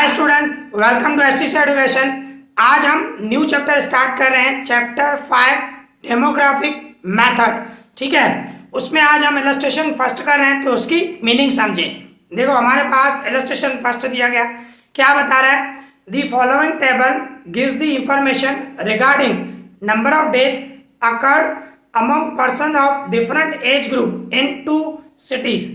Hi students, welcome to STC education. आज हम new chapter start कर रहे हैं, चैप्टर 5 डेमोग्राफिक मेथड। ठीक है, उसमें आज हम इलस्ट्रेशन फर्स्ट कर रहे हैं, तो उसकी मीनिंग समझें। देखो हमारे पास इलस्ट्रेशन फर्स्ट दिया गया, क्या बता रहा है? The following table gives the information regarding number of death occurred among person of different age group in 2 cities.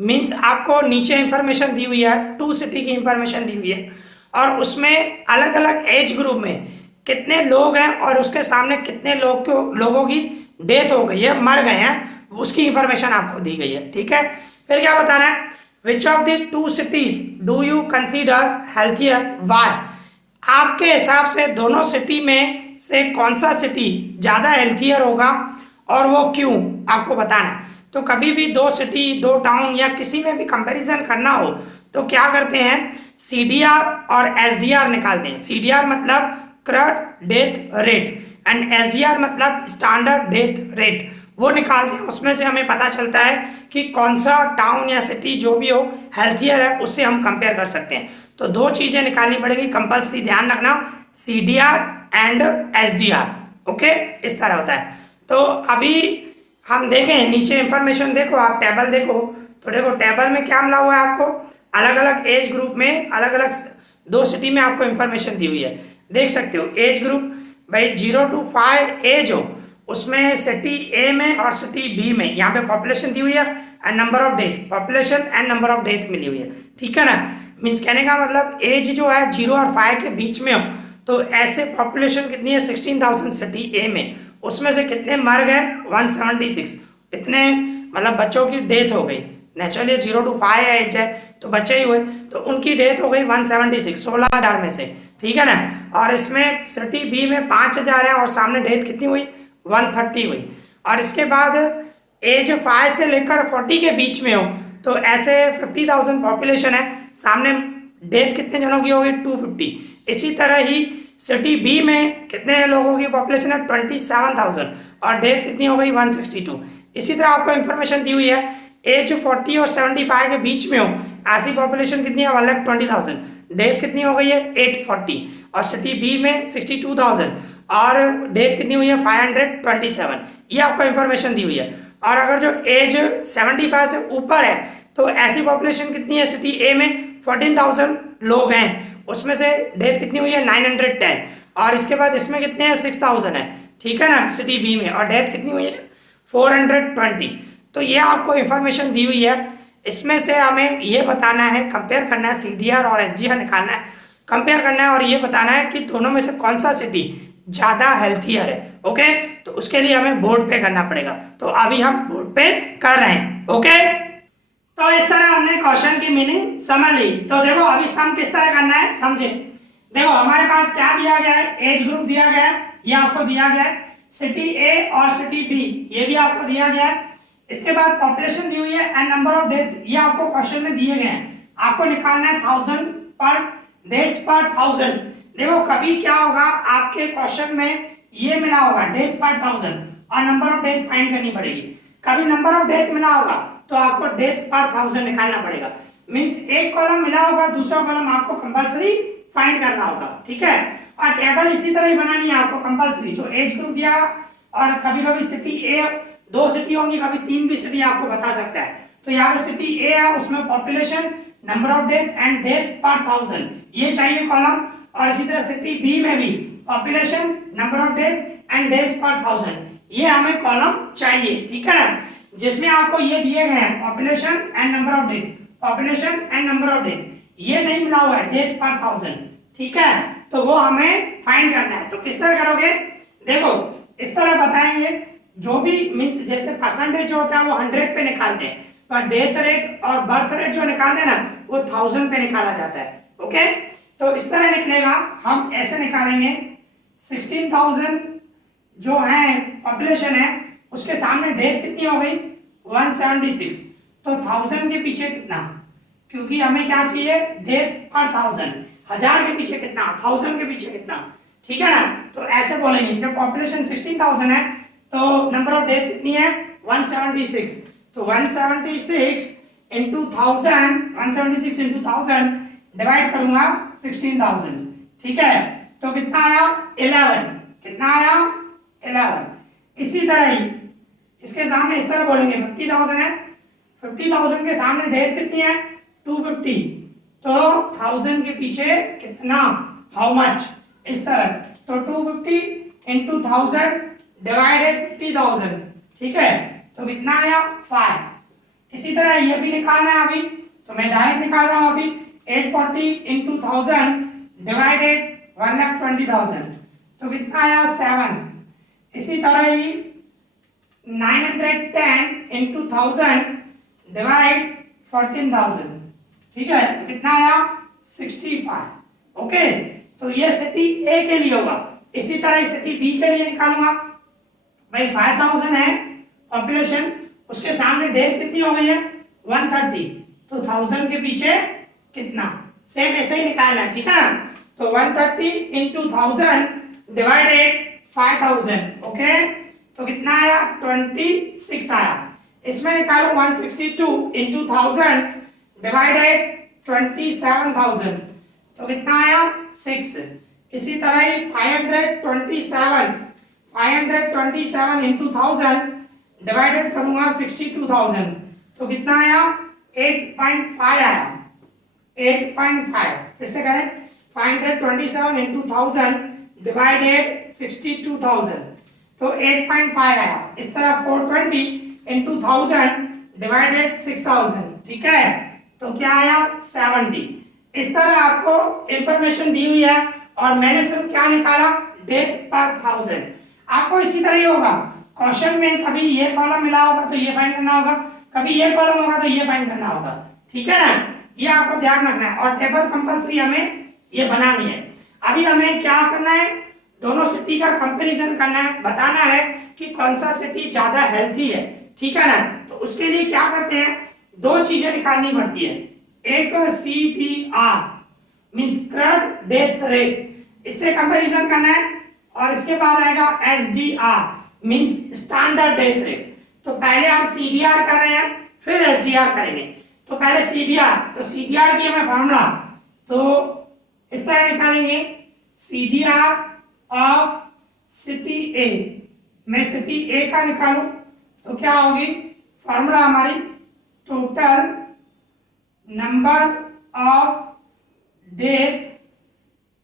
Means आपको नीचे इंफॉर्मेशन दी हुई है, 2 सिटी की इंफॉर्मेशन दी हुई है और उसमें अलग अलग एज ग्रुप में कितने लोग हैं और उसके सामने कितने लोगों की डेथ हो गई है, मर गए हैं, उसकी इंफॉर्मेशन आपको दी गई है। ठीक है, फिर क्या बता रहे हैं? Which of the 2 cities do you consider healthier, why? आपके हिसाब से दोनों सिटी में से कौन सा सिटी ज़्यादा हेल्थियर होगा और वो क्यों, आपको बताना है। तो कभी भी 2 सिटी, 2 टाउन या किसी में भी कंपैरिजन करना हो तो क्या करते हैं? सीडीआर और एसडीआर निकालते हैं। सीडीआर मतलब current death rate and SDR मतलब स्टैंडर्ड डेथ रेट, वो निकालते हैं। उसमें से हमें पता चलता है कि कौन सा टाउन या सिटी जो भी हो हेल्थियर है, उससे हम कंपेयर कर सकते हैं। तो 2 चीज़ें निकालनी पड़ेगी, कंपल्सरी ध्यान रखना, सीडीआर एंड एसडीआर। ओके, इस तरह होता है। तो अभी हम देखें नीचे इंफॉर्मेशन, देखो आप टेबल देखो, तो देखो टेबल में क्या मिला हुआ है आपको, अलग अलग एज ग्रुप में अलग अलग 2 सिटी में आपको इंफॉर्मेशन दी हुई है। देख सकते हो एज ग्रुप भाई 0 to 5 एज हो, उसमें सिटी ए में और सिटी बी में यहाँ पे पॉपुलेशन दी हुई है and number of death, population and number of death मिली हुई है। ठीक है ना, मीन्स कहने का मतलब एज जो है 0 और 5 के बीच में हो, तो ऐसे पॉपुलेशन कितनी है 16,000 सिटी ए में, उसमें से कितने मर गए 176, इतने मतलब बच्चों की डेथ हो गई। नेचुरली 0 to 5 एज है तो बच्चे ही हुए, तो उनकी डेथ हो गई 176, 16,000 में से। ठीक है ना, और इसमें सिटी बी में 5,000 है और सामने डेथ कितनी हुई 130 हुई। और इसके बाद एज 5 से लेकर 40 के बीच में हो तो ऐसे 50,000 पॉपुलेशन है, सामने डेथ कितने जनों की होगी 250। इसी तरह ही सिटी बी में कितने लोगों की पॉपुलेशन है 27,000 और डेथ कितनी हो गई 162। इसी तरह आपको इंफॉर्मेशन दी हुई है एज 40 और 75 के बीच में हो, ऐसी पॉपुलेशन कितनी है 1,20,000, डेथ कितनी हो गई है 840। और सिटी बी में 62,000 और डेथ कितनी हुई है 527। ये आपको इंफॉर्मेशन दी हुई है। और अगर जो एज 75 से ऊपर है तो ऐसी पॉपुलेशन कितनी है सिटी ए में 14,000 लोग हैं, उसमें से डेथ कितनी हुई है 910 और इसके बाद इसमें कितने हैं 6,000 है। ठीक है ना, सिटी बी में, और डेथ कितनी हुई है 420। तो ये आपको इंफॉर्मेशन दी हुई है, इसमें से हमें ये बताना है, कंपेयर करना है, सीडीआर और एसडीआर निकालना है, कंपेयर करना है और ये बताना है कि दोनों में से कौन सा सिटी ज़्यादा हेल्थियर है। ओके, तो उसके लिए हमें बोर्ड पे करना पड़ेगा, तो अभी हम बोर्ड पे कर रहे हैं। ओके, तो इस तरह हमने क्वेश्चन की मीनिंग समझ ली। तो देखो अभी सम किस तरह करना है समझे। देखो हमारे पास क्या दिया गया है, एज ग्रुप दिया गया है, ये आपको दिया गया है, सिटी ए और सिटी बी ये भी आपको दिया गया है। इसके बाद पॉपुलेशन दी हुई है एंड नंबर ऑफ डेथ, ये आपको क्वेश्चन में दिए गए हैं, आपको निकालना है 1000 पर डेथ पर 1000। देखो कभी क्या होगा आपके क्वेश्चन में ये मिला होगा डेथ पर 1000 और नंबर ऑफ डेथ फाइंड करनी पड़ेगी। कभी नंबर ऑफ डेथ मिला होगा तो आपको डेथ पर 1000 निकालना पड़ेगा। मींस एक कॉलम मिला होगा, दूसरा कॉलम आपको कंपलसरी फाइंड करना होगा। ठीक है, और टेबल इसी तरह ही बनानी है आपको कंपलसरी, जो एज ग्रुप दिया और कभी कभी सिटी ए 2 सिटी होंगी, कभी 3 भी सिटी आपको बता सकता है। तो यहाँ पे सिटी ए है, उसमें population, number of death and death पर 1000 ये चाहिए कॉलम। और इसी तरह सिटी बी में भी population, number of death and death पर 1000 ये हमें कॉलम चाहिए। ठीक है ना, जिसमें आपको ये दिए गए हैं population and number of death, population and number of death, ये नहीं मिला हुआ है डेथ पर 1000। ठीक है, तो वो हमें फाइंड करना है। तो किस तरह करोगे, देखो इस तरह बताएंगे, जो भी मीन्स जैसे परसेंटेज जो होता है वो 100 पे निकालते हैं, पर डेथ रेट और बर्थ रेट जो निकालते हैं ना वो 1000 पे निकाला जाता है। ओके, तो इस तरह निकलेगा, हम ऐसे निकालेंगे 16,000 जो है पॉपुलेशन है, उसके सामने डेथ कितनी हो गई 176, तो 1000 के पीछे कितना, क्योंकि हमें क्या चाहिए डेथ पर 1000, 1000 के पीछे कितना 1000 के पीछे कितना। ठीक है ना, तो ऐसे बोलेंगे जब पॉपुलेशन 16,000 है तो नंबर ऑफ डेथ कितनी है 176, तो 176 इंटू 1000, 176 इंटू 1000 डिवाइड करूंगा 16,000, ठीक है, तो कितना आया 11, कितना आया 11। इसी तरह ही इसके सामने इस तरह बोलेंगे 50,000 है, 50,000 के सामने डेट कितनी है 250, तो 1000 के पीछे कितना, हाउ मच, इस तरह, तो 250 इंटू 1000 डिवाइडेड 50,000, ठीक है, तो कितना आया 5। इसी तरह ये भी निकालना है अभी, तो मैं डायरेक्ट निकाल रहा हूं अभी, 840 इंटू 1000 डिवाइडेड 1,20,000, तो कितना आया 7। इसी तरह ही 910 इंटू 1000 डिवाइड 14,000, ठीक है, तो कितना आया 65। ओके, तो ये स्थिति ए के लिए होगा। इसी तरह स्थिति बी के लिए निकालूंगा, भाई 5,000 है पॉपुलेशन, उसके सामने डेट कितनी हो गई है 130, तो 1000 के पीछे कितना, सेम ऐसे ही निकालना है, ठीक है ना, तो 130 इंटू 1000 डिवाइडेड 5000, ओके, तो कितना आया 26 आया। इसमें निकालो 162 इंटू 1000 डिवाइडेड 27,000, तो कितना आया 6। इसी तरह ही 527 इंटू 1000 डिवाइडेड करूंगा 62,000, तो कितना आया 8.5 आया, 8.5। फिर से करें, 527 इंटू 1000 डिवाइडेड 62,000, तो 8.5 आया। इस तरह 420 इंटू 1000 डिवाइडेड 6,000, ठीक है, तो क्या आया 70। इस तरह आपको इंफॉर्मेशन दी हुई है और मैंने सिर्फ क्या निकाला, डेट पर 1000। आपको इसी तरह ही होगा, क्वेश्चन में कभी ये कॉलम मिला होगा तो ये फाइंड करना होगा, कभी ये कॉलम होगा तो ये फाइंड करना होगा, ठीक है ना, ये आपको ध्यान रखना है। और टेबल कंपल्सरी हमें ये बनानी है। अभी हमें क्या करना है, दोनों सिटी का कंपैरिजन करना है, बताना है कि कौन सा सिटी ज्यादा हेल्थी है, ठीक है ना। तो उसके लिए क्या करते हैं, दो चीजें निकालनी पड़ती है, एक CDR means crude death rate, इससे कंपैरिजन करना है, और इसके बाद आएगा SDR means standard death rate. तो पहले हम CDR कर रहे हैं, फिर SDR करेंगे। तो पहले CDR, तो CDR की हमें फॉर्मूला तो इस तरह निकालेंगे, CDR ऑफ सिटी ए, मैं सिटी ए का निकालूं तो क्या होगी फॉर्मूला हमारी, total number of death,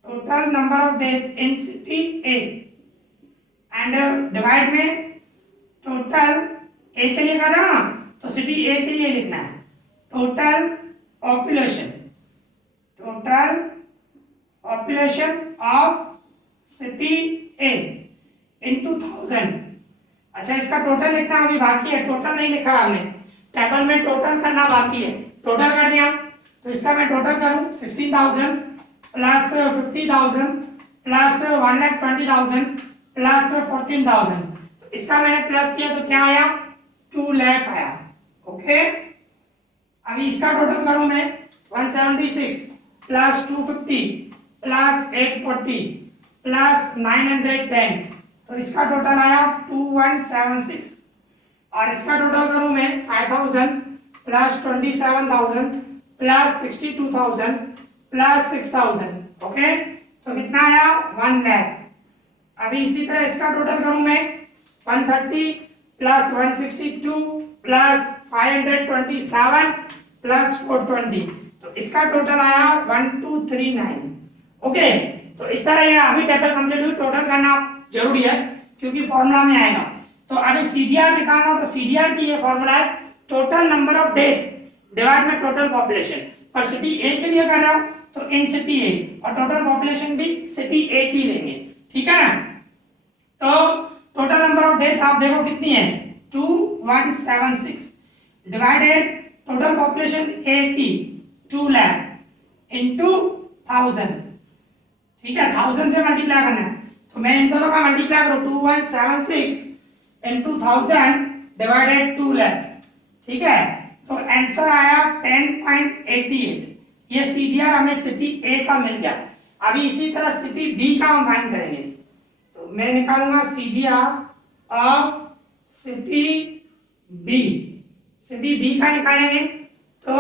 total number of death in city A and divide में टोटल ए के लिए कर रहा हूं ना, तो सिटी ए के लिए लिखना है total population, total population of city A into 1000। अच्छा, इसका टोटल लिखना अभी बाकी है, टोटल नहीं लिखा हमने, टेबल में टोटल करना बाकी है, टोटल कर दिया, तो इसका मैं टोटल करूं 16,000 प्लस 50,000 प्लस 1,20,000 प्लस 14,000, तो इसका मैंने प्लस किया तो क्या आया 2 लाख आया। ओके, अभी इसका टोटल करूं मैं 176 प्लस 250 प्लस 840 प्लस 910, तो इसका टोटल आया 2176। और इसका टोटल करूं मैं 5,000 प्लस 27,000 प्लस 62,000 प्लस 6,000, ओके, तो कितना आया 1 लाख। अभी इसी तरह इसका टोटल करूं मैं 130 प्लस 162 प्लस 527 प्लस 420, तो इसका टोटल आया 1239। ओके, तो इस तरह ये अभी टेबल कंप्लीट हुई, टोटल करना जरूरी है क्योंकि फॉर्मूला में आएगा। तो अभी CDR निकालना हो तो CDR की ये फॉर्मूला है, total number of death divide में टोटल पॉपुलेशन। पर सिटी ए के लिए कर रहा हूं तो इन सिटी ए, और टोटल पॉपुलेशन भी सिटी ए की लेंगे, ठीक है ना। तो टोटल नंबर ऑफ डेथ आप देखो कितनी है 2176 डिवाइडेड टोटल पॉपुलेशन ए की 2 लाख इंटू 1000, ठीक है, 1000 से मल्टीप्लाई करना है, तो मैं इन दोनों का मल्टीप्लाई करूं 2176 इंटू 1000 डिवाइडेड 2 लाख, ठीक है, तो आंसर आया 10.88। ये CDR हमें सिटी ए का मिल गया। अभी इसी तरह सिटी बी का हम फाइंड करेंगे, तो मैं निकालूंगा CDR of city B, city B का निकालेंगे तो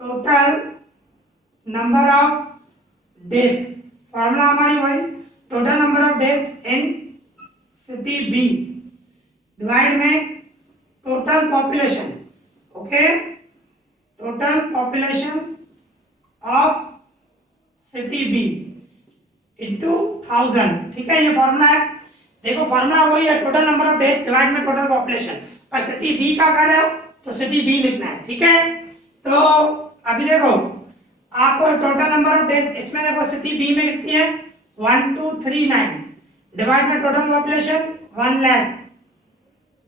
total number of death, formula हमारी वही, total number of death in city B divide में total population, okay, total population of city B into 1000, ठीक है, ये फॉर्मूला है। देखो फॉर्मूला वही है, total number of death divide में टोटल पॉपुलेशन, पर सिटी बी का कर रहे हो तो सिटी बी लिखना है, ठीक है। तो अभी देखो आपको टोटल नंबर ऑफ डेथ, इसमें देखो सिटी बी में कितनी है 1239 डिवाइड में टोटल पॉपुलेशन 1 लाख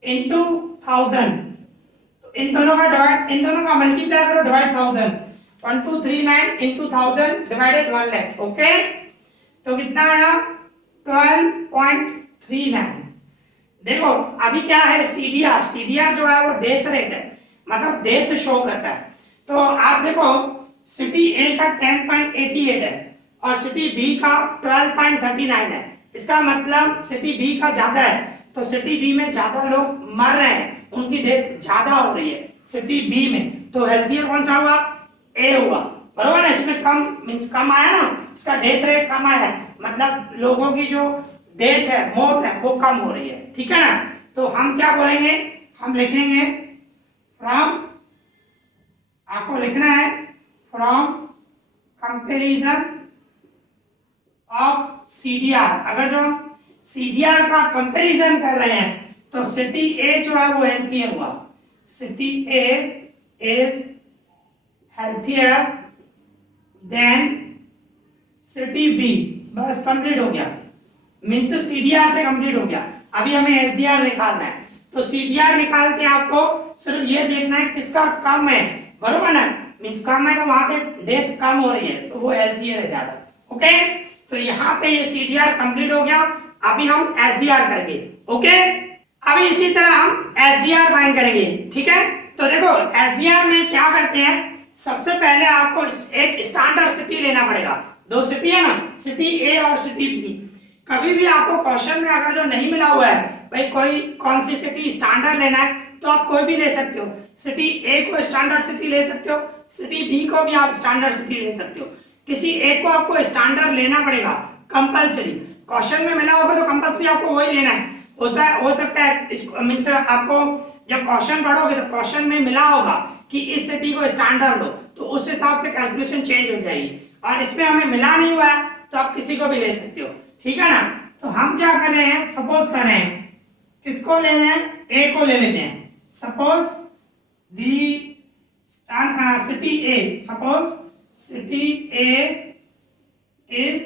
इंटू 1000, तो इन दोनों का मल्टीप्लाई करो, divide 1000, 1239 into 1000 divided 1 lakh, okay. तो कितना आया 12.39। देखो अभी क्या है सीडीआर, सीडीआर जो है वो डेथ रेट है, मतलब डेथ शो करता है। तो आप देखो सिटी ए का 10.88 है और सिटी बी का 12.39 है, इसका मतलब सिटी बी का ज्यादा है, तो सिटी बी में ज्यादा लोग मर रहे हैं, उनकी डेथ ज्यादा हो रही है सिटी बी में, तो हेल्थियर कौन सा हुआ, ए हुआ, बरोबर ना। इसमें कम मींस कम आया ना, इसका डेथ रेट कम आया है, मतलब लोगों की जो डेथ है, मौत है, वो कम हो रही है, ठीक है ना। तो हम क्या बोलेंगे, हम लिखेंगे फ्रॉम, आपको लिखना है फ्रॉम कंपैरिजन ऑफ सीडीआर। अगर जो हम सीडीआर का कंपैरिजन कर रहे हैं तो सिटी ए जो है वो हेल्थियर हुआ, city A is healthier than city B, बस कंप्लीट हो गया, मीन्स सीडीआर से कंप्लीट हो गया। अभी हमें एसडीआर निकालना है, तो सीडीआर निकाल के आपको सिर्फ ये देखना है किसका कम है, बरोबर ना, मीन्स कम है तो वहां पे डेथ कम हो रही है, तो वो हेल्थियर है ज्यादा, ओके। तो यहाँ पे ये सीडीआर कंप्लीट हो गया, अभी हम एसडीआर करेंगे, ओके। अभी इसी तरह हम एसडीआर फाइंड करेंगे, ठीक है। तो देखो एसडीआर में क्या करते हैं, सबसे पहले आपको एक स्टैंडर्ड सिटी लेना पड़ेगा, दो सिटी है ना, सिटी ए और सिटी बी। कभी भी आपको क्वेश्चन में अगर जो नहीं मिला हुआ है भाई कोई कौन सी सिटी स्टैंडर्ड लेना है, तो आप कोई भी ले सकते हो, सिटी ए को स्टैंडर्ड सिटी ले सकते हो, सिटी बी को भी आप स्टैंडर्ड सिटी ले सकते हो, किसी एक को आपको स्टैंडर्ड लेना पड़ेगा कंपलसरी। क्वेश्चन में मिला होगा तो कंपलसरी आपको वही लेना है, होता है, हो सकता है मीन्स आपको जब क्वेश्चन पढ़ोगे तो क्वेश्चन में मिला होगा कि इस सिटी को स्टैंडर्ड लो, तो उस हिसाब से कैलकुलेशन चेंज हो जाएगी, और इसमें हमें मिला नहीं हुआ है तो आप किसी को भी ले सकते हो, ठीक है ना। तो हम क्या कर रहे हैं, सपोज कर रहे हैं, किसको ले रहे हैं, ए को ले लेते हैं, suppose the city A, suppose city A is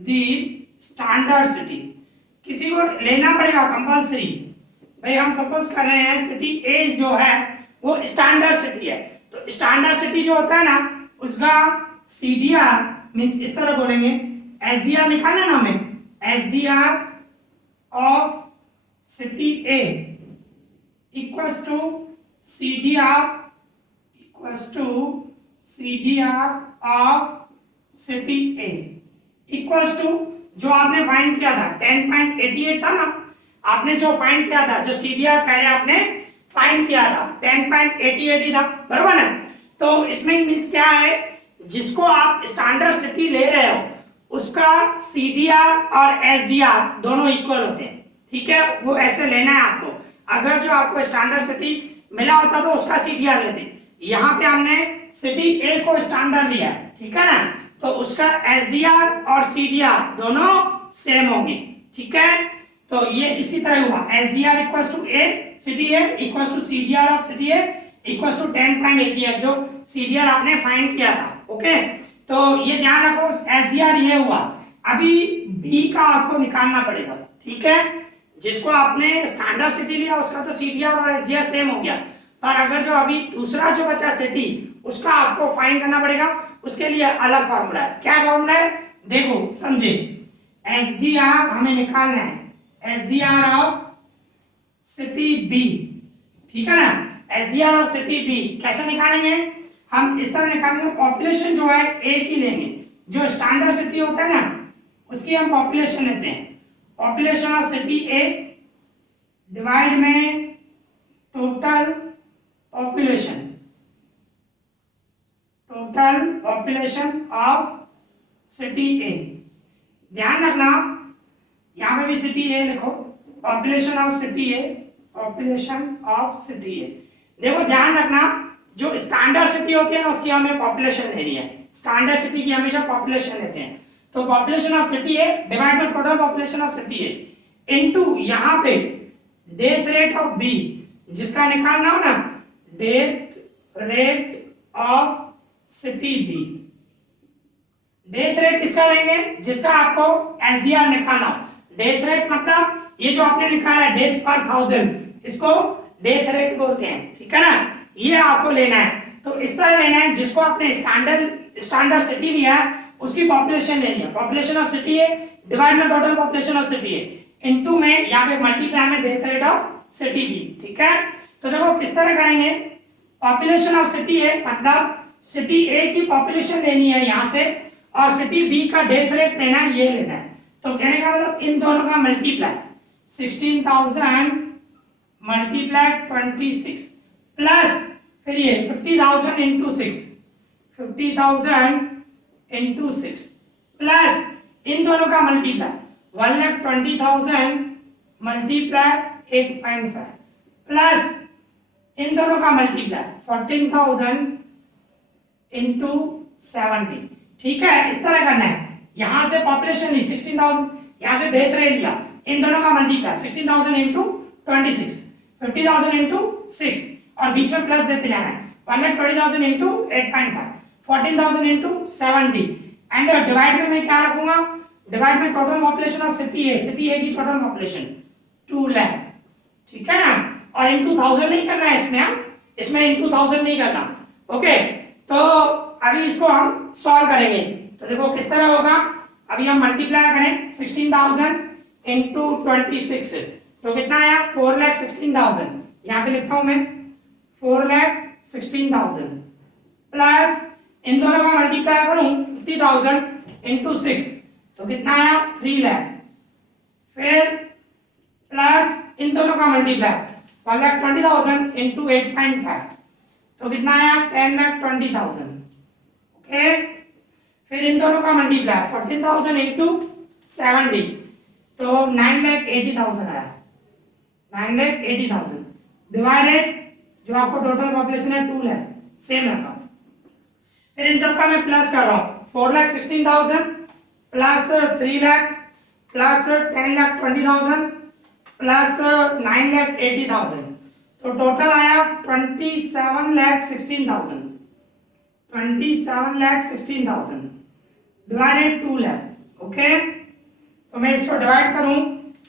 the standard city, किसी को लेना पड़ेगा कंपलसरी। भाई हम सपोज कर रहे हैं सिटी ए जो है वो स्टैंडर्ड सिटी है, तो स्टैंडर्ड सिटी जो होता है ना उसका सीडीआर मींस इस तरह बोलेंगे, एसडीआर निकालना ना हमें, SDR of city A equals to CDR of city A equals to जो आपने फाइंड किया था 10.88 था ना, आपने जो फाइंड किया था, जो सीडीआर पहले आपने फाइंड किया था 10.88 था, बरोबर ना। तो इसमें मींस क्या है, जिसको आप स्टैंडर्ड सिटी ले रहे हो उसका सीडीआर और एसडीआर दोनों इक्वल होते हैं, ठीक है, वो ऐसे लेना है आपको। अगर जो आपको स्टैंडर्ड सिटी मिला होता तो उसका सीडीआर लेते, यहाँ पे हमने सिटी ए को स्टैंडर्ड लिया है, ठीक है ना, तो उसका एसडीआर और सीडीआर दोनों सेम होंगे, ठीक है। तो ये इसी तरह हुआ, SDR equals to A city A equals to CDR of city A equals to 10.88 जो सीडीआर आपने फाइंड किया था, ओके। तो ये ध्यान रखो, एसडीआर ये हुआ। अभी बी का आपको निकालना पड़ेगा, ठीक है, जिसको आपने स्टैंडर्ड सिटी लिया उसका तो सीडीआर और एसडीआर सेम हो गया, पर अगर जो अभी दूसरा जो बचा सिटी उसका आपको फाइंड करना पड़ेगा, उसके लिए अलग फॉर्मूला है। क्या फॉर्मूला है, देखो समझे, एसडीआर हमें निकालना है, एसडीआर ऑफ सिटी बी, ठीक है ना, एसडीआर ऑफ सिटी बी कैसे निकालेंगे, हम इस तरह निकालेंगे, पॉपुलेशन जो है ए की लेंगे, जो स्टैंडर्ड सिटी होता है ना उसकी हम पॉपुलेशन लेते हैं, population of city A divide में total population total population of city A. ध्यान रखना यहाँ पे भी सिटी ए लिखो, population of city A, population of city A. देखो ध्यान रखना, जो स्टैंडर्ड सिटी होती है ना उसकी हमें पॉपुलेशन लेनी है, स्टैंडर्ड सिटी की हमेशा पॉपुलेशन लेते हैं। तो population of city A divide by total population of city A into यहाँ पे डेथ रेट ऑफ बी, जिसका निकालना हो ना death rate of city B. Death rate किसका लेंगे, जिसका आपको एसडीआर निकालना हो। डेथ रेट मतलब ये जो आपने निकाला है डेथ पर 1000, इसको डेथ रेट बोलते हैं, ठीक है ना। ये आपको लेना है, तो इस तरह लेना है जिसको आपने स्टैंडर्ड सिटी लिया है उसकी पॉपुलेशन लेनी है। पॉपुलेशन ऑफ सिटी है divide by total population of city है इनटू में यहाँ पे मल्टीप्लाई में death rate of city B, ठीक है। तो देखो किस तरह करेंगे, पॉपुलेशन ऑफ सिटी है मतलब सिटी ए की पॉपुलेशन लेनी है यहाँ से और सिटी बी का डेथ रेट लेना है, ये लेना है। तो कहने का मतलब इन दोनों का मल्टीप्लाई 16,000 मल्टीप्लाई 26 प्लस फिर ये 50,000 इंटू 6, 50,000 इंटू 6 प्लस इन दोनों का मल्टीप्लाई 1,20,000 मल्टीप्लाई 8.5 प्लस इन दोनों का मल्टीप्लाई 14,000 इंटू 70, ठीक है। इस तरह करना है, यहां से पॉपुलेशन ली 16,000, यहां से डेथ रेट लिया, इन दोनों का मल्टीप्लाई 16,000 इंटू 26, 50,000 इंटू 6 और बीच में प्लस देते जाना है 1,20,000 इंटू 8.5, 14,000 इंटू 70 एंड डिवाइड में मैं क्या रखूंगा, डिवाइड में टोटल पॉपुलेशन ऑफ सिटी ए की टोटल पॉपुलेशन 2 लाख, ठीक है ना। और इंटू 1000 नहीं करना है इसमें इंटू 1000 नहीं करना, ओके। तो अभी इसको हम सॉल्व करेंगे, तो देखो किस तरह होगा। अभी हम मल्टीप्लाई करें 16,000 इंटू 26, तो कितना आया 4,16,000, यहाँ पे लिखता हूं मैं 4,16,000 प्लस इन दोनों का मल्टीप्लाई करूं 50,000 इंटू 6, तो कितना आया 3 लाख, फिर प्लस इन दोनों का मल्टीप्लाई 1,20,000 इंटू 8.5, तो कितना आया 10,20,000, ओके। फिर इन दोनों का मल्टीप्लाई 14,000 इंटू 70, तो 9,80,000 आया, 9,80,000 डिवाइडेड जो आपको टोटल पॉपुलेशन है 2 लाख, सेम रखा। फिर इन सबका मैं प्लस कर रहा हूँ 4,16,000 प्लस 3 लाख प्लस 10,20,000 प्लस 9,80,000, तो टोटल आया 27,16,000, 27,16,000 डिवाइडेड 2 लाख, ओके। तो मैं इसको डिवाइड करूं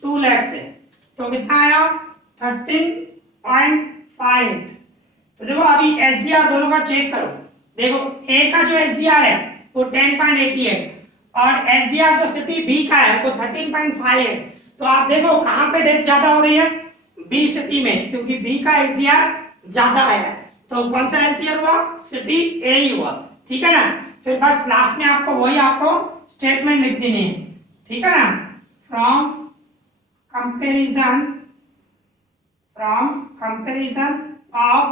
2 लाख से, तो कितना आया 13.5। तो देखो अभी एसडीआर दोनों का चेक करो, देखो ए का जो एसडीआर है वो 10.88 और एसडीआर जो सिटी बी का है वो 13.58। तो आप देखो कहां पे डेथ ज्यादा हो रही है, बी सिटी में, क्योंकि बी का एसडीआर ज्यादा है। तो कौन सा हेल्थियर हुआ, सिटी ए ही हुआ, ठीक है ना। फिर बस लास्ट में आपको वही स्टेटमेंट लिख देनी है, ठीक है ना। फ्रॉम कंपैरिजन ऑफ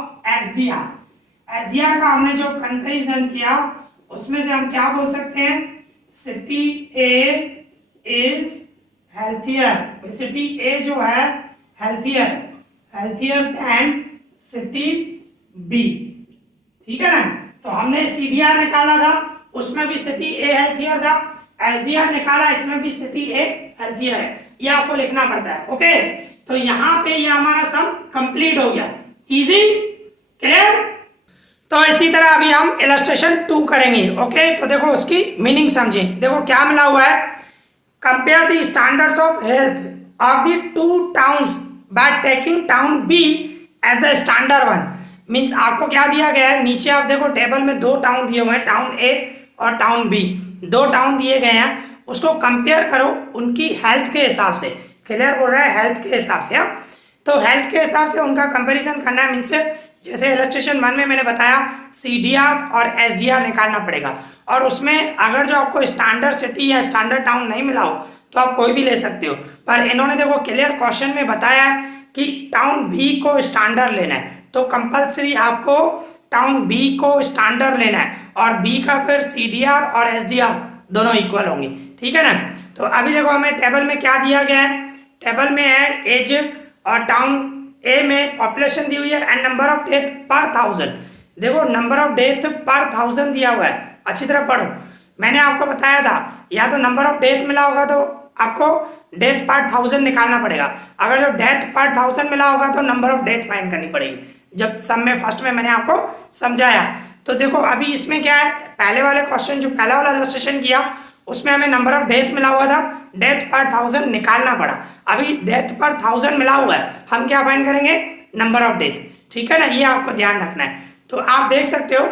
एसडीआर का हमने जो कंपैरिजन किया उसमें से हम क्या बोल सकते हैं, city A is healthier, city A जो है हेल्थियर देन सिटी बी, ठीक है ना। तो हमने सीडीआर निकाला था, उसमें भी सिटी ए हेल्थियर था, एसडीआर निकाला, इसमें भी सिटी ए हेल्थियर है, ये आपको लिखना पड़ता है, ओके। तो यहाँ पे ये हमारा सम कंप्लीट हो गया, इजी, क्लियर। तो इसी तरह अभी हम इलस्ट्रेशन 2 करेंगे, ओके। तो देखो उसकी मीनिंग समझें, देखो क्या मिला हुआ है, compare the standards of the ऑफ the 2 towns by taking town B as the standard one. Means आपको क्या दिया गया है, नीचे आप देखो टेबल में 2 टाउन दिए हुए हैं, टाउन ए और टाउन बी, 2 टाउन दिए गए हैं, उसको कंपेयर करो उनकी हेल्थ के हिसाब से, क्लियर बोल रहा है हेल्थ के हिसाब से। हाँ, तो हेल्थ के हिसाब से उनका कंपैरिजन करना है, मीन्स जैसे इलस्ट्रेशन 1 में मैंने बताया सीडीआर और एसडीआर निकालना पड़ेगा, और उसमें अगर जो आपको स्टैंडर्ड सिटी या स्टैंडर्ड टाउन नहीं मिला हो तो आप कोई भी ले सकते हो, पर इन्होंने देखो क्लियर क्वेश्चन में बताया है कि टाउन बी को स्टैंडर्ड लेना है, तो कंपल्सरी आपको टाउन बी को स्टैंडर्ड लेना है और बी का फिर CDR और SDR दोनों इक्वल होंगे, ठीक है ना। तो अभी देखो हमें टेबल में क्या दिया गया है, टेबल में है एज और टाउन ए में पॉपुलेशन दी हुई है एंड नंबर ऑफ डेथ पर 1000। देखो नंबर ऑफ डेथ पर 1000 दिया हुआ है, अच्छी तरह पढ़ो। मैंने आपको बताया था या तो नंबर ऑफ डेथ मिला होगा तो आपको डेथ पर 1000 निकालना पड़ेगा, अगर जो डेथ पर 1000 मिला होगा तो नंबर ऑफ डेथ फाइंड करनी पड़ेगी, जब सब में फर्स्ट में मैंने आपको समझाया। तो देखो अभी इसमें क्या है, पहले वाले क्वेश्चन जो पहला वाला इलस्ट्रेशन किया उसमें हमें नंबर ऑफ डेथ मिला हुआ था, डेथ पर 1000 निकालना पड़ा। अभी डेथ पर 1000 मिला हुआ है, हम क्या फाइंड करेंगे, नंबर ऑफ डेथ, ठीक है ना, ये आपको ध्यान रखना है। तो आप देख सकते हो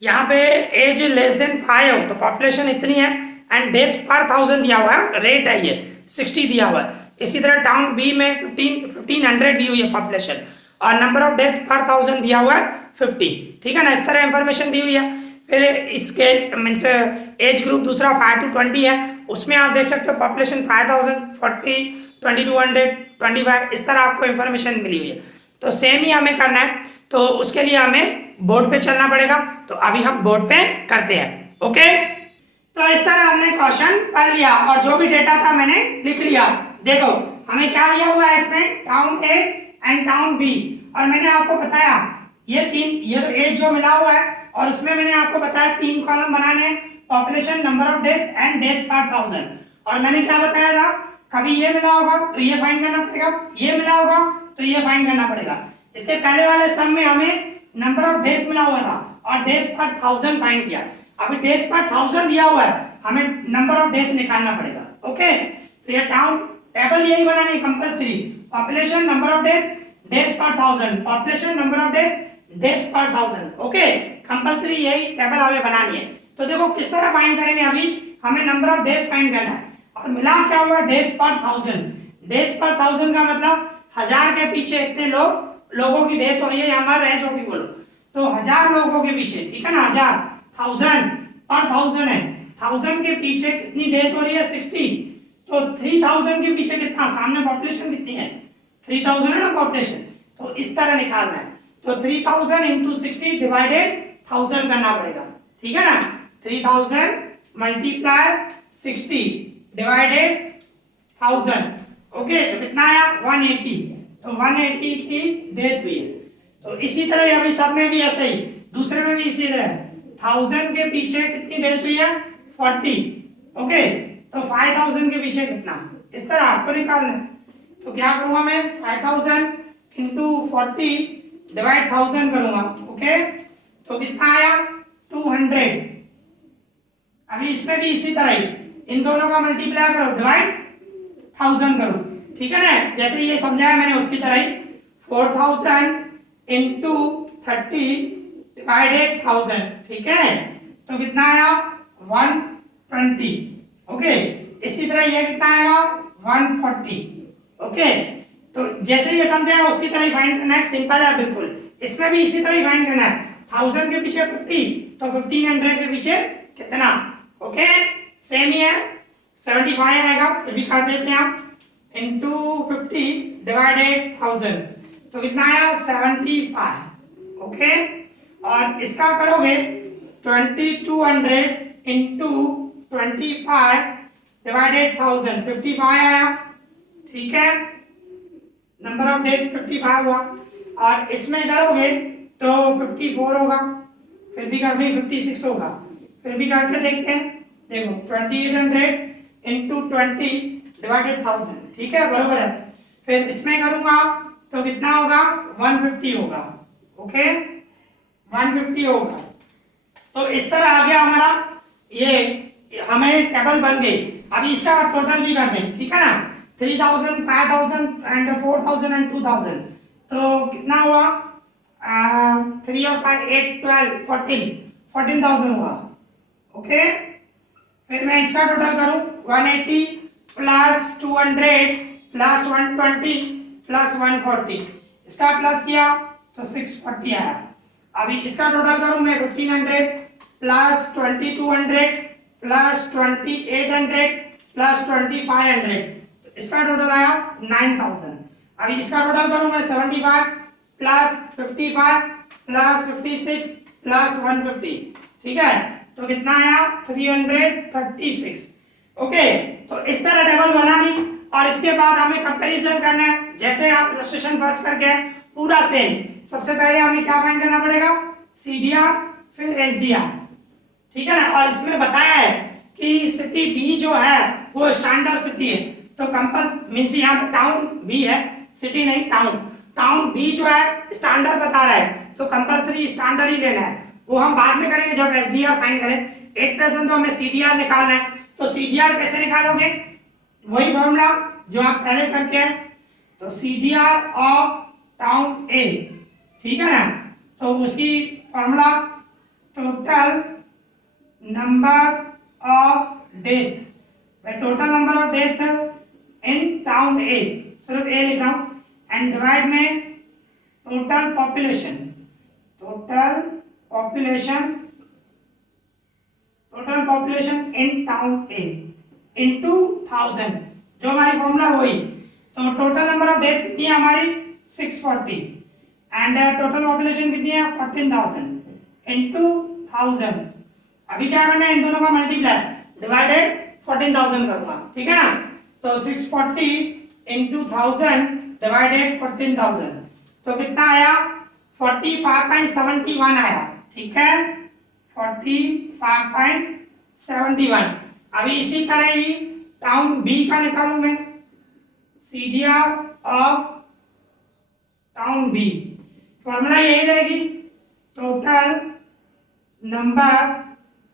यहाँ पे एज लेस देन 5 हो तो पॉपुलेशन इतनी है एंड डेथ पर 1000 दिया हुआ है, रेट है ये 60 दिया हुआ है। इसी तरह टाउन बी में 1500 दी हुई है पॉपुलेशन और नंबर ऑफ डेथ पर 1000 दिया हुआ है 50, ठीक है ना, इस तरह इंफॉर्मेशन दी हुई है। फिर इसके मीन्स एज ग्रुप दूसरा 5 to 20 है, उसमें आप देख सकते हो पॉपुलेशन 5000, 40, 2200, 25, इस तरह आपको इंफॉर्मेशन मिली हुई है। तो सेम ही हमें करना है, तो उसके लिए हमें बोर्ड पे चलना पड़ेगा। तो अभी हम बोर्ड पे करते हैं, ओके। तो इस तरह हमने क्वेश्चन पढ़ लिया और जो भी डेटा था मैंने लिख लिया। देखो हमें क्या दिया हुआ है इसमें, town A and town B, और मैंने आपको बताया ये तो एज जो मिला हुआ है और उसमें मैंने आपको बताया 3 कॉलम बनाने हैं, population, number of death and death पर 1000। और मैंने क्या बताया था, कभी ये मिला होगा तो ये फाइंड करना पड़ेगा, ये मिला होगा तो ये फाइंड करना पड़ेगा। इससे पहले वाले सम में हमें नंबर ऑफ डेथ मिला हुआ था और डेथ पर 1000 फाइंड किया। अभी डेथ पर 1000 दिया हुआ है, हमें नंबर ऑफ डेथ निकालना पड़ेगा, ओके। तो ये टाउन टेबल यही बनानी है compulsory, population, number of death, death पर 1000, population, number of death, death पर 1000, ओके, कंपलसरी यही टेबल हमें बनानी है। तो देखो किस तरह फाइंड करेंगे, अभी हमें नंबर ऑफ डेथ फाइंड करना है और मिला क्या हुआ, डेथ पर 1000। डेथ पर 1000 का मतलब 1000 के पीछे इतने लोगों की डेथ हो रही है या मर रहे हैं, जो भी बोलो, तो 1000 लोगों के पीछे, ठीक है ना, 1000 पर 1000 है, 1000 के पीछे कितनी डेथ हो रही है, 60। तो 3000 के पीछे कितना, सामने पॉपुलेशन कितनी है, 3000 है ना पॉपुलेशन, तो इस तरह निकालना है। तो 3000 इंटू 60 डिवाइडेड 1000 करना पड़ेगा, ठीक है ना, 3000 मल्टीप्लाई 60 डिवाइडेड 1000, ओके। तो कितना आया, 180। तो 180 की डेथ हुई है। तो इसी तरह अभी सब में भी ऐसे ही, दूसरे में भी इसी तरह 1000 के पीछे कितनी डेथ हुई है, 40, ओके। तो 5000 के पीछे कितना, इस तरह आपको निकालना है। तो क्या करूंगा मैं, 5000 इंटू 40 डिवाइड 1000 करूंगा, ओके। तो कितना आया, 200। अभी इसमें भी इसी तरह ही इन दोनों का मल्टीप्लाई करो, डिवाइड 1000 करो, ठीक है ना, जैसे ये समझाया मैंने उसकी तरह ही। 4000 इंटू 30 डिवाइडेड 1000, ठीक है, तो कितना आया, 120, ओके। इसी तरह ये कितना आएगा, 140, ओके। तो जैसे ये समझाया उसकी तरह ही फाइंड करना है, सिंपल है बिल्कुल। इसमें भी इसी तरह ही फाइंड करना है, 1000 के पीछे 50 तो 1500 के पीछे कितना, ओके, सेम ही है, 75 आएगा, ये भी कर देते हैं आप, इंटू 50 डिवाइडेड 1000, तो कितना आया, 75, ओके। और इसका करोगे 2200 इंटू 25 डिवाइडेड 1000, 55 आया, ठीक है, नंबर ऑफ डेथ 55 हुआ। और इसमें करोगे तो 54 होगा, फिर भी कर भी 56 होगा, फिर भी करके देखते हैं। देखो 2800 इंटू 20 डिवाइडेड 1000, ठीक है, बराबर है। फिर इसमें करूंगा तो कितना होगा, 150 होगा, ओके, 150 होगा। तो इस तरह आ गया हमारा, ये हमें टेबल बन गई। अभी इसका टोटल भी कर दें, ठीक है ना, 3000, 5000 एंड 4000 एंड 2000, तो कितना हुआ, 3 और 5 8 12 14,000 हुआ, ओके। फिर मैं इसका टोटल करूं, 180 प्लस 200 प्लस 120 प्लस 140, इसका प्लस किया तो 640 आया। अभी इसका टोटल करूं मैं, 1500 प्लस 2200 प्लस 2800 प्लस 2500, इसका टोटल आया 9000। अभी इसका टोटल करूं मैं, 75 प्लस 55 प्लस 56 प्लस 150, ठीक है, तो कितना आया 336। ओके, तो इस तरह टेबल बना दी और इसके बाद हमें कंपैरिजन करना है। जैसे आप इलस्ट्रेशन फर्स्ट करके पूरा सेम, सबसे पहले हमें क्या फाइंड करना पड़ेगा, सीडीआर फिर एसडीआर, ठीक है ना। और इसमें बताया है कि सिटी बी जो है वो स्टैंडर्ड सिटी है, तो कंपल्स मींस यहाँ पे टाउन बी है, सिटी नहीं टाउन, टाउन बी जो है स्टैंडर्ड बता रहा है, तो कंपल्सरी स्टैंडर्ड ही लेना है। वो हम बाद में करेंगे जब एसडीआर फाइंड करें। एट प्रेजेंट तो हमें सीडीआर निकालना है, तो सीडीआर कैसे निकालोगे, वही फॉर्मूला जो आप पहले करके हैं, तो सीडीआर ऑफ टाउन ए, ठीक है ना, तो उसकी formula total number of death, total number of death in town A, सिर्फ ए लिख रहा हूं, एंड डिवाइड में total population, total population, total population in town A into 1000, जो हमारी फॉर्मूला हुई। तो टोटल नंबर ऑफ डेथ कितनी है हमारी 640 एंड टोटल पॉपुलेशन कितनी है 14000 इनटू 1000। अभी क्या करना है, इन दोनों का मल्टीप्लाई डिवाइडेड 14000 करूंगा, ठीक है ना। तो 640 इनटू 1000 डिवाइडेड 14000, तो कितना आया 45.71 आया, ठीक है, 45.71। अभी इसी तरह ही टाउन बी का निकालू मैं, CDR of town B, formula यही रहेगी, total number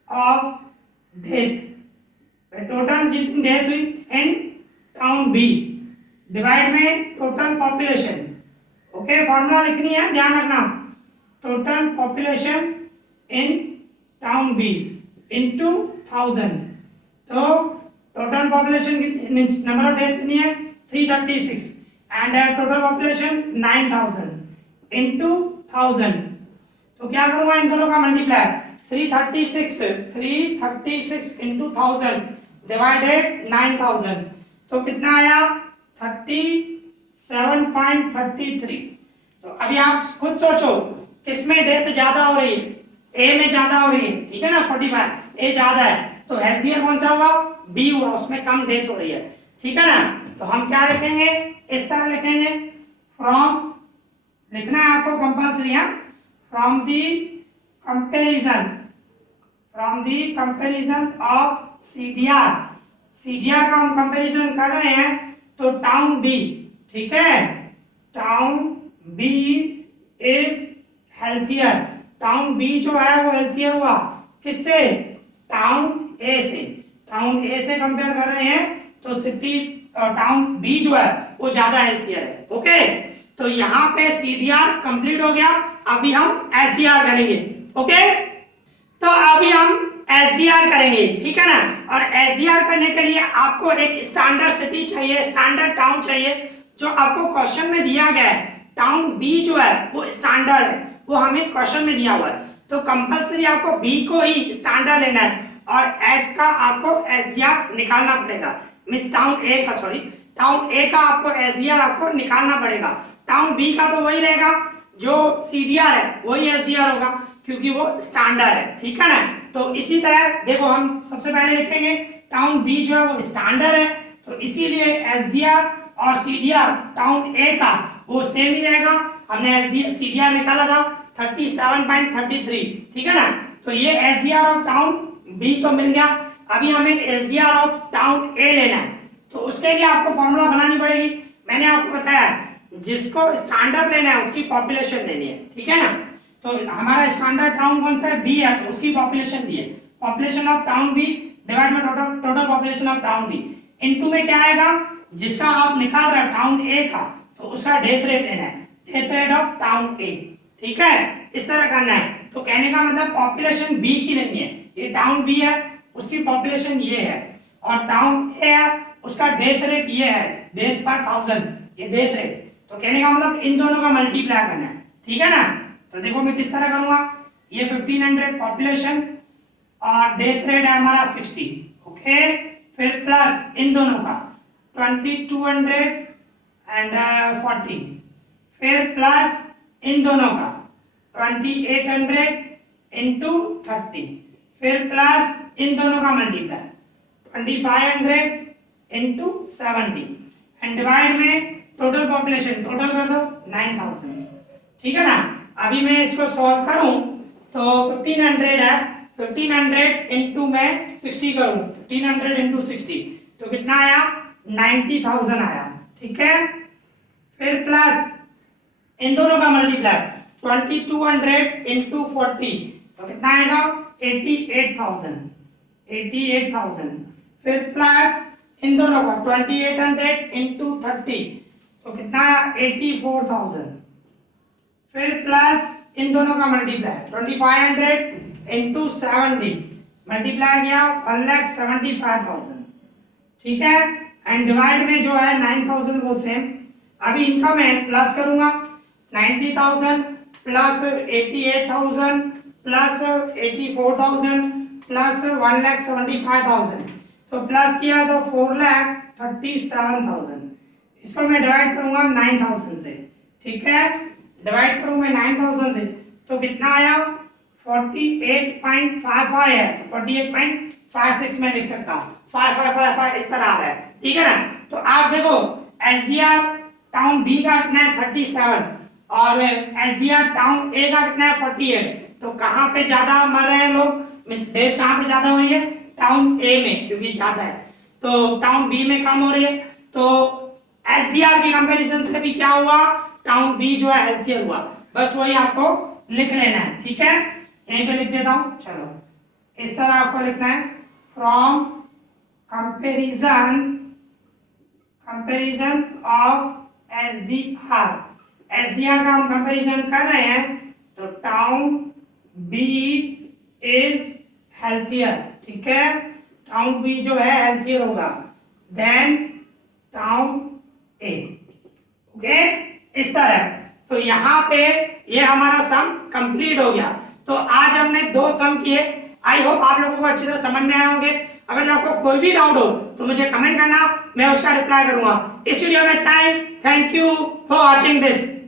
of death, total जितनी डेथ हुई इन टाउन बी डिवाइड में टोटल पॉपुलेशन। ओके, फॉर्मूला लिखनी है, ध्यान रखना, total population in town B into 1000, तो total population means number of death कितनी है 336 एंड टोटल पॉपुलेशन 9000 इनटू 1000, तो क्या करूंगा इन दोनों का मल्टीप्लाई 336 इनटू 1000 डिवाइडेड 9000, तो कितना आया 37.33। तो अभी आप खुद सोचो किसमें डेथ ज्यादा हो रही है, ए में ज्यादा हो रही है, ठीक है ना, 45 ए ज्यादा है, तो हेल्थियर कौन सा हुआ, बी हुआ, उसमें कम डेथ हो रही है, ठीक है ना। तो हम क्या लिखेंगे, इस तरह लिखेंगे, फ्रॉम लिखना है आपको कंपल्सरी है, from the comparison of CDR, CDR का हम कंपैरिजन कर रहे हैं, तो टाउन बी, ठीक है, town B is healthier, town B जो है वो हेल्थियर हुआ, किससे, टाउन ए से, टाउन ए से कंपेयर कर रहे हैं, तो सिटी टाउन बी जो है वो ज्यादा हेल्थियर है। ओके, तो यहाँ पे सीडीआर कंप्लीट हो गया, अभी हम एसडीआर करेंगे। ओके, तो अभी हम एसडीआर करेंगे, ठीक है ना। और एसडीआर करने के लिए आपको एक स्टैंडर्ड सिटी चाहिए, स्टैंडर्ड टाउन चाहिए, जो आपको क्वेश्चन में दिया गया है। टाउन बी जो है वो स्टैंडर्ड है, वो हमें क्वेश्चन में दिया हुआ है, तो कंपल्सरी आपको बी को ही स्टैंडर्ड लेना है और एस का आपको एसडीआर निकालना पड़ेगा, मींस टाउन ए का, सॉरी टाउन ए का आपको एसडीआर आपको निकालना पड़ेगा। टाउन बी का तो वही रहेगा, जो सीडीआर है वही एसडीआर होगा, क्योंकि वो स्टैंडर्ड है, ठीक है ना। तो इसी तरह देखो, हम सबसे पहले लिखेंगे टाउन बी जो है वो स्टैंडर्ड है, तो इसीलिए एसडीआर और सीडीआर टाउन ए का वो सेम ही रहेगा। हमने एसडीआर सीडीआर निकाला था 37.33, ठीक है ना। तो ये एसडीआर ऑफ टाउन बी तो मिल गया, अभी हमें एसडीआर ऑफ टाउन ए लेना है, तो उसके लिए आपको फॉर्मूला बनानी पड़ेगी। मैंने आपको बताया जिसको स्टैंडर्ड लेना है उसकी पॉपुलेशन लेनी है, ठीक है ना। तो हमारा स्टैंडर्ड टाउन कौन सा है, बी है, तो उसकी पॉपुलेशन दी है, population of town B divide में total population of town B, into में क्या आएगा, जिसका आप निकाल रहे हो टाउन ए का, तो उसका डेथ रेट लेना है, डेथ रेट ऑफ टाउन ए, ठीक है, इस तरह करना है। तो कहने का मतलब पॉपुलेशन बी की नहीं है, ये टाउन बी है, उसकी पॉपुलेशन ये है, और टाउन ए है, उसका डेथ रेट ये है, डेथ पर 1000, ये डेथ रेट। तो कहने का मतलब इन दोनों का मल्टीप्लाई करना है, ठीक है ना। तो देखो मैं किस तरह करूंगा, ये 1500 पॉपुलेशन और डेथ रेट है हमारा 60, ओके, फिर प्लस इन दोनों का 2200 एंड 40, फिर प्लस इन दोनों का 2800 इंटू 30, फिर प्लस इन दोनों का मल्टीप्लाई 2500 इंटू 70 एंड डिवाइड में टोटल पॉपुलेशन टोटल कर दो 9000, ठीक है ना। अभी मैं इसको सॉल्व करूं तो 1500 है, 1500 इंटू मैं 60 करूं, 1500 इंटू 60 तो कितना आया 90,000 आया, ठीक है। फिर प्लस इन दोनों का मल्टीप्लाई 2200 इंटू 40 तो कितना आएगा 88,000, 88,000। फिर प्लस इन दोनों का 2800 इंटू 30 तो कितना आया 84,000। फिर प्लस इन दोनों का मल्टीप्लाई 2500 इंटू 70 मल्टीप्लाई किया 1,75,000, ठीक है। एंड डिवाइड में जो है 9,000 वो सेम। अभी इनका मैं प्लस करूंगा 90,000 प्लस 88,000 प्लस 84,000 प्लस 1,75,000 तो प्लस किया तो 4,37,000। इसको मैं डिवाइड करूंगा 9,000 से, ठीक है। डिवाइड करूंगा 9,000 से तो कितना आया 48.55 है, तो 48.56 में लिख सकता हूँ, 5555 इस तरह आ रहा है, ठीक है ना। तो आप देखो एसडीआर टाउन बी का कितना है 37 और एसडीआर टाउन ए का कितना है 48, तो कहाँ पे ज्यादा मर रहे हैं लोग, मींस डेथ कहाँ पे ज्यादा हो रही है टाउन ए में क्योंकि ज्यादा है, तो टाउन बी में कम हो रही है। तो एसडीआर के कंपैरिजन से भी क्या हुआ टाउन बी जो है हेल्थियर हुआ, बस वही आपको लिख लेना है, ठीक है। यहीं पे लिख देता हूं, चलो इस तरह आपको लिखना है फ्रॉम कंपैरिजन ऑफ एसडीआर का हम कंपैरिजन कर रहे हैं तो टाउन बी इज हेल्थियर, ठीक है। टाउन बी जो है हेल्थियर होगा देन टाउन ए, ओके इस तरह। तो यहाँ पे ये हमारा सम कंप्लीट हो गया। तो आज हमने 2 सम किए, आई होप आप लोगों को अच्छी तरह समझ में आए होंगे। अगर आपको कोई भी डाउट हो तो मुझे कमेंट करना, मैं उसका रिप्लाई करूंगा। इस वीडियो में इतना ही, thank you for watching this.